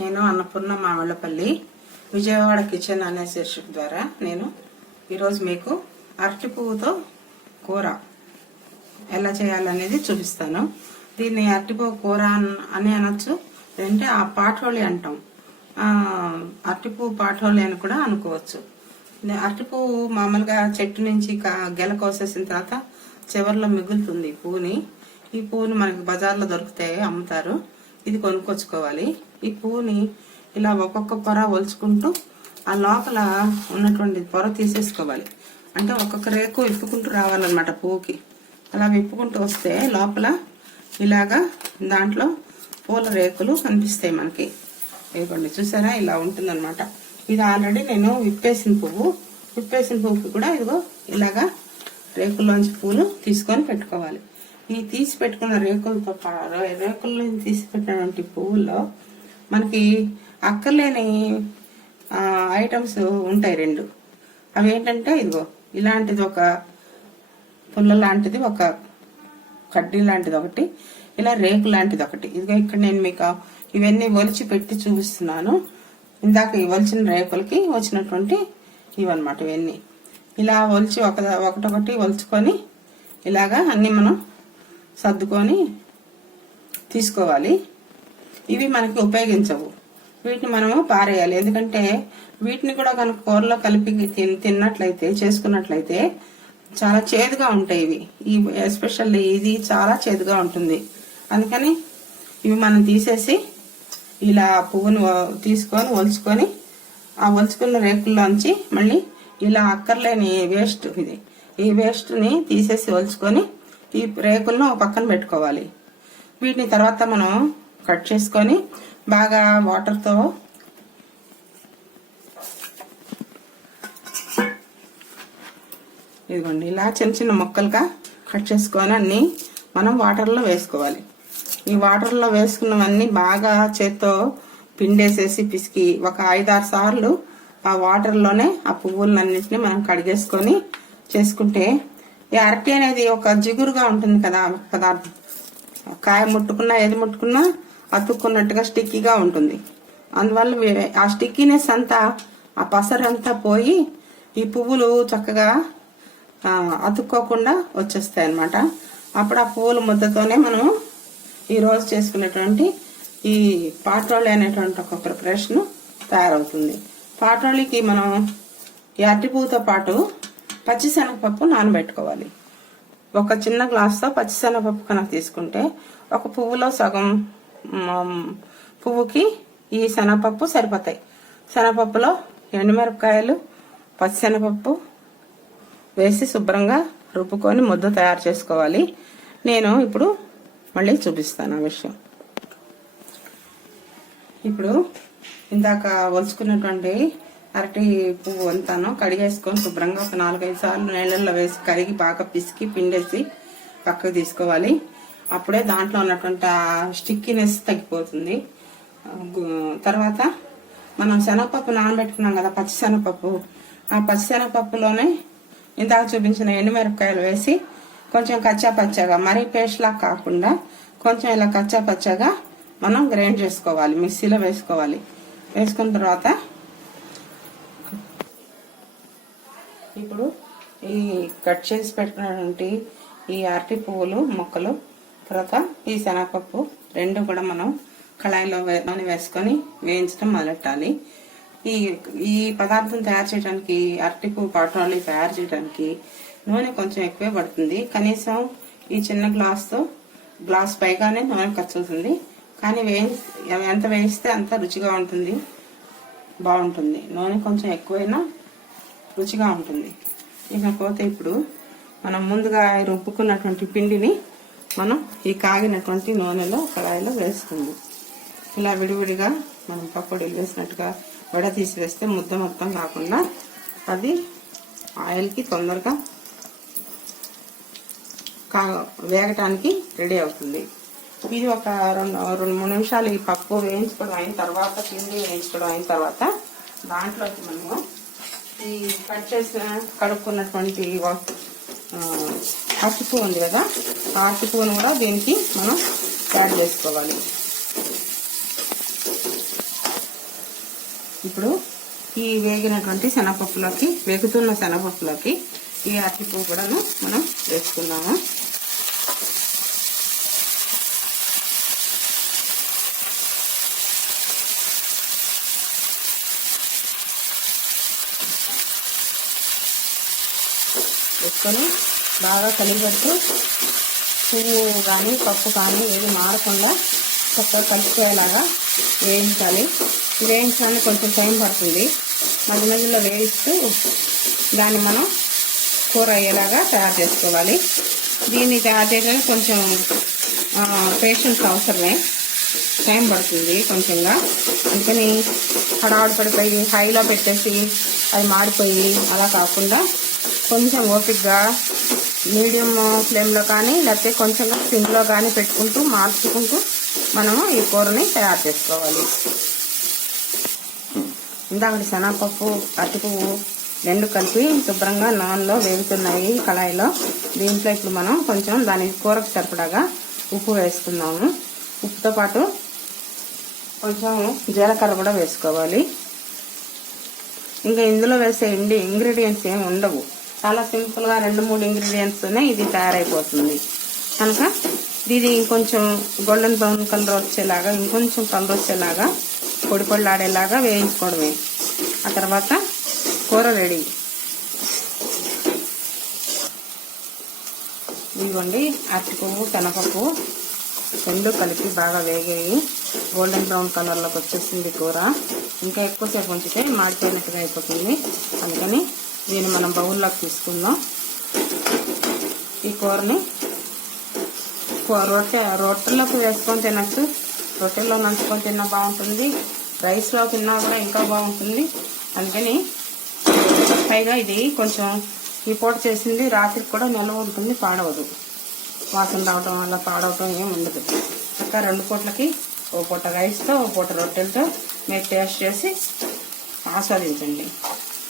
నేను అన్నపూర్ణ మామిళ్ళపల్లి విజయవాడ కిచెన్ అనే శీర్షిక ద్వారా నేను ఈరోజు మీకు అరటి పువ్వుతో కూర ఎలా చేయాలనేది చూపిస్తాను. దీన్ని అరటిపువ్వు కూర అని అనొచ్చు, లేదంటే ఆ పాటోళి అంటాం. అరటిపువ్వు పాటోళి అని కూడా అనుకోవచ్చు. అరటిపువ్వు మామూలుగా చెట్టు నుంచి గెల కోసేసిన తర్వాత చివరిలో మిగులుతుంది పువ్వుని. ఈ పువ్వుని మనకి బజార్లో దొరుకుతాయి, అమ్ముతారు. ఇది కొనుక్కొచ్చుకోవాలి. ఈ పువ్వుని ఇలా ఒక్కొక్క పొర ఒలుచుకుంటూ ఆ లోపల ఉన్నటువంటి పొర తీసేసుకోవాలి. అంటే ఒక్కొక్క రేకు విప్పుకుంటూ రావాలన్నమాట పువ్వుకి. అలా విప్పుకుంటూ వస్తే లోపల ఇలాగా దాంట్లో పూల రేకులు కనిపిస్తాయి మనకి. ఇవ్వండి, చూసారా, ఇలా ఉంటుందన్నమాట. ఇది ఆల్రెడీ నేను విప్పేసిన పువ్వుకి కూడా ఇదిగో ఇలాగా రేకుల్లోంచి పూలు తీసుకొని పెట్టుకోవాలి. ఈ తీసి పెట్టుకున్న రేకుల్లో తీసి పెట్టినటువంటి పువ్వుల్లో మనకి అక్కర్లేని ఐటమ్స్ ఉంటాయి రెండు. అవి ఏంటంటే ఇదిగో ఇలాంటిది ఒక పుల్ల లాంటిది, ఒక కడ్డీ లాంటిది ఒకటి, ఇలా రేకు లాంటిది ఒకటి. ఇదిగో ఇక్కడ నేను మీకు ఇవన్నీ ఒలిచి పెట్టి చూపిస్తున్నాను. ఇందాక ఈ ఒలిచిన రేకులకి వచ్చినటువంటి ఇవన్నమాట. ఇవన్నీ ఇలా ఒలిచి ఒకటొకటి ఒలుచుకొని ఇలాగా అన్ని మనం సర్దుకొని తీసుకోవాలి. ఇవి మనకి ఉపయోగించవు, వీటిని మనము పారేయాలి. ఎందుకంటే వీటిని కూడా కనుక కూరలో కలిపి తిన్నట్లయితే, చేసుకున్నట్లయితే చాలా చేదుగా ఉంటాయి ఇవి. ఎస్పెషల్లీ ఇది చాలా చేదుగా ఉంటుంది. అందుకని ఇవి మనం తీసేసి ఇలా పువ్వును తీసుకొని ఒలుచుకొని ఆ ఒలుచుకున్న రేకుల్లోంచి మళ్ళీ ఇలా అక్కర్లేని వేస్ట్, ఈ వేస్ట్ని తీసేసి ఒలుచుకొని ఈ రేకులను పక్కన పెట్టుకోవాలి. వీటిని తర్వాత మనం కట్ చేసుకొని బాగా వాటర్తో ఇదిగోండి ఇలా చిన్న చిన్న ముక్కలుగా కట్ చేసుకొని అన్ని మనం వాటర్లో వేసుకోవాలి. ఈ వాటర్లో వేసుకున్నవన్నీ బాగా చేత్తో పిండేసేసి పిసికి ఒక 5-6 సార్లు ఆ వాటర్లోనే ఆ పువ్వులన్నింటినీ మనం కడిగేసుకొని చేసుకుంటే, ఈ అరటి అనేది ఒక జిగురుగా ఉంటుంది కదా పదార్థం. కాయ ముట్టుకున్నా ఏది ముట్టుకున్నా అతుక్కున్నట్టుగా స్టిక్కీగా ఉంటుంది. అందువల్ల ఆ స్టిక్కీనెస్ అంతా, ఆ పసరంతా పోయి ఈ పువ్వులు చక్కగా అతుక్కోకుండా వచ్చేస్తాయి అన్నమాట. అప్పుడు ఆ పువ్వుల ముద్దతోనే మనం ఈరోజు చేసుకునేటువంటి ఈ పాటోళి అనేటువంటి ఒక ప్రిపరేషన్ తయారవుతుంది. పాటోళికి మనం ఈ అరటి పువ్వుతో పాటు పచ్చిశనగపప్పు నానబెట్టుకోవాలి. ఒక చిన్న గ్లాస్తో పచ్చిశనగపప్పు కనుక తీసుకుంటే ఒక పువ్వులో సగం పువ్వుకి ఈ శనగపప్పు సరిపోతాయి. శనగపప్పులో ఎండుమిరపకాయలు, పచ్చిశనగపప్పు వేసి శుభ్రంగా రుబ్బుకొని ముద్ద తయారు చేసుకోవాలి. నేను ఇప్పుడు మళ్ళీ చూపిస్తాను ఆ విషయం. ఇప్పుడు ఇందాక ఒలుచుకున్నటువంటి అరటి పువ్వు అంతాను కడిగేసుకొని శుభ్రంగా ఒక 4-5 సార్లు నీళ్ళల్లో వేసి కడిగి బాగా పిసికి పిండేసి పక్కకు తీసుకోవాలి. అప్పుడే దాంట్లో ఉన్నటువంటి స్టిక్కీనెస్ తగ్గిపోతుంది. తర్వాత మనం శనగపప్పు నానబెట్టుకున్నాం కదా, పచ్చిశనగపప్పు. ఆ పచ్చిశనగపప్పులోనే ఇందాక చూపించిన ఎండుమిరపకాయలు వేసి కొంచెం కచ్చా పచ్చగా, మరీ పేస్ట్ లాగా కాకుండా కొంచెం ఇలా కచ్చా పచ్చగా మనం గ్రైండ్ చేసుకోవాలి, మిక్సీలో వేసుకోవాలి. వేసుకున్న తర్వాత ఇప్పుడు ఈ కట్ చేసి పెట్టుకున్నటువంటి ఈ అరటి పువ్వులు ముక్కలు, తర్వాత ఈ శనగపప్పు రెండు కూడా మనం కళాయిలో నూనె వేసుకొని వేయించడం మొదలెట్టాలి. ఈ పదార్థం తయారు చేయడానికి, అరటి పువ్వు పాటోళి తయారు చేయడానికి నూనె కొంచెం ఎక్కువే పడుతుంది. కనీసం ఈ చిన్న గ్లాస్ పైగానే నూనె ఖర్చు అవుతుంది. కానీ ఎంత వేయిస్తే అంత రుచిగా ఉంటుంది, బాగుంటుంది. నూనె కొంచెం ఎక్కువైనా రుచిగా ఉంటుంది. ఇకపోతే ఇప్పుడు మనం ముందుగా రుబ్బుకున్నటువంటి పిండిని మనం ఈ కాగినటువంటి నూనెలో కళాయిలో వేస్తుంది. ఇలా విడివిడిగా మనం పకోడీలు వేసినట్టుగా వడ తీసి వేస్తే ముద్ద మొత్తం కాకుండా అది ఆయిల్కి తొందరగా వేగటానికి రెడీ అవుతుంది. ఇది ఒక 2-3 నిమిషాలు ఈ పప్పు వేయించుకోవడం అయిన తర్వాత, పిండి వేయించుకోవడం అయిన తర్వాత దాంట్లోకి మనము ఈ కట్ చేసిన కడుక్కున్నటువంటి అరటి పువ్వు ఉంది కదా, ఆ అరటి పువ్వును కూడా దీనికి మనం యాడ్ చేసుకోవాలి. ఇప్పుడు ఈ వేగినటువంటి శనగపప్పులోకి, వేగుతున్న శనగపప్పులోకి ఈ అరటి పువ్వు కూడాను మనం వేసుకున్నాము. వేసుకొని బాగా కలిపెడుతూ పువ్వు కానీ పప్పు కానీ ఏది మారకుండా చక్కగా కలిసిపోయేలాగా వేయించాలి. వేయించడానికి కొంచెం టైం పడుతుంది. మధ్య మధ్యలో వేయిస్తూ దాన్ని మనం కూర అయ్యేలాగా తయారు చేసుకోవాలి. దీన్ని తయారు చేయడానికి కొంచెం పేషెన్స్ అవసరమే, టైం పడుతుంది కొంచెంగా. అందుకని హడావుడి పడిపోయి హైలో పెట్టేసి అది మాడిపోయి అలా కాకుండా కొంచెం ఓపికగా మీడియం ఫ్లేమ్లో కానీ లేకపోతే కొంచెంగా సిమ్లో కానీ పెట్టుకుంటూ మార్చుకుంటూ మనము ఈ కూరని తయారు చేసుకోవాలి. ఇందాక శనగపప్పు, అరటిపువ్వు రెండు కలిపి శుభ్రంగా నూనెలో వేగుతున్నాయి కళాయిలో. దీంట్లో ఇప్పుడు మనం కొంచెం దాని కూరకు సరిపడాగా ఉప్పు వేసుకుందాము. ఉప్పుతో పాటు కొంచెం జీలకర్ర కూడా వేసుకోవాలి. ఇంకా ఇందులో వేసే ఇంగ్రీడియంట్స్ ఏమి ఉండవు, చాలా సింపుల్గా 2-3 ఇంగ్రీడియంట్స్తోనే ఇది తయారైపోతుంది. కనుక ఇది ఇంకొంచెం గోల్డెన్ బ్రౌన్ కలర్ వచ్చేలాగా, ఇంకొంచెం కలర్ వచ్చేలాగా, పొడి పొడిలాడేలాగా వేయించుకోవడమే. ఆ తర్వాత కూర రెడీ. ఇదిగోండి, అరటి పువ్వు, శనగపప్పు రెండు కలిపి బాగా వేగాయి, గోల్డెన్ బ్రౌన్ కలర్లోకి వచ్చేసింది కూర. ఇంకా ఎక్కువసేపు ఉంచితే మాడిపోయినట్టుగా అయిపోతుంది. అందుకని దీన్ని మనం బౌల్లోకి తీసుకుందాం. ఈ కూరని రొట్టెల్లోకి వేసుకొని తినచ్చు, రొట్టెల్లో నంచుకొని తిన్నా బాగుంటుంది, రైస్లో తిన్నా కూడా ఇంకా బాగుంటుంది. అందుకని పైగా ఇది కొంచెం ఈ పూట చేసింది రాత్రికి కూడా నిల్వ ఉంటుంది, పాడవదు. వాసన రావటం వల్ల పాడవటం ఏమి ఉండదు. ఇంకా 2 పూటలకి ఓ పూట రైస్తో ఓ పూట రొట్టెలతో మీరు టేస్ట్ చేసి ఆస్వాదించండి.